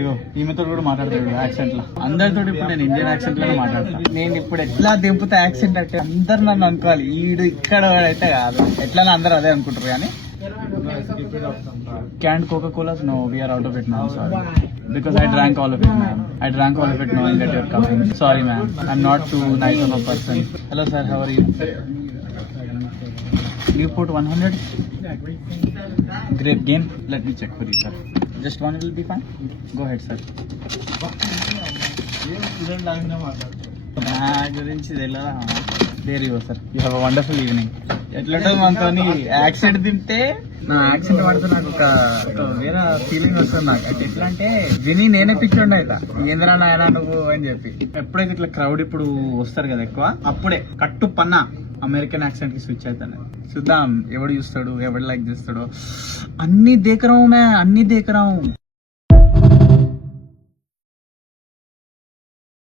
ఇగో ఈమెతో కూడా మాట్లాడతాడు యాక్సెంట్ లో. అందరితో ఇప్పుడు నేను ఇండియన్ యాక్సెంట్ లో మాట్లాడతాను. నేను ఇప్పుడు ఎట్లా దింపుతా యాక్సెంట్ అంటే అందరు నన్ను అనుకోవాలి ఈడు ఇక్కడ అయితే కాదు, ఎట్లా అందరూ అదే అనుకుంటారు. కానీ క్యాండ్ Coca-Cola, no, we are out of it now, sorry. Because I drank all of it, man. I drank all of it knowing that you're coming. Sorry, man. I'm not too nice of a person. Hello, sir. How are you? You put 100? Great game. Let me check for you, sir. Just one will be fine. Go ahead, sir. నా గురించి తెలియదా? There you sir. You have a wonderful evening. ఎట్లా మనతో accent తింటే నా accent పడితే నాకు ఒక వేరే ఫీలింగ్ వస్తుంది నాకు. అంటే ఎట్లా అంటే విని నేనే పిచ్చోండి అవుతా, ఏంద్రా నాయనా నువ్వు అని చెప్పి. ఎప్పుడైతే ఇట్లా క్రౌడ్ ఇప్పుడు వస్తారు కదా ఎక్కువ, అప్పుడే కట్టు పన్నా అమెరికన్ యాక్సెంట్ కి స్విచ్ అవుతాను. చూద్దాం ఎవడు చూస్తాడు, ఎవడు లైక్ చేస్తాడో. అన్ని దేకరావు మే, అన్ని దేకరావు.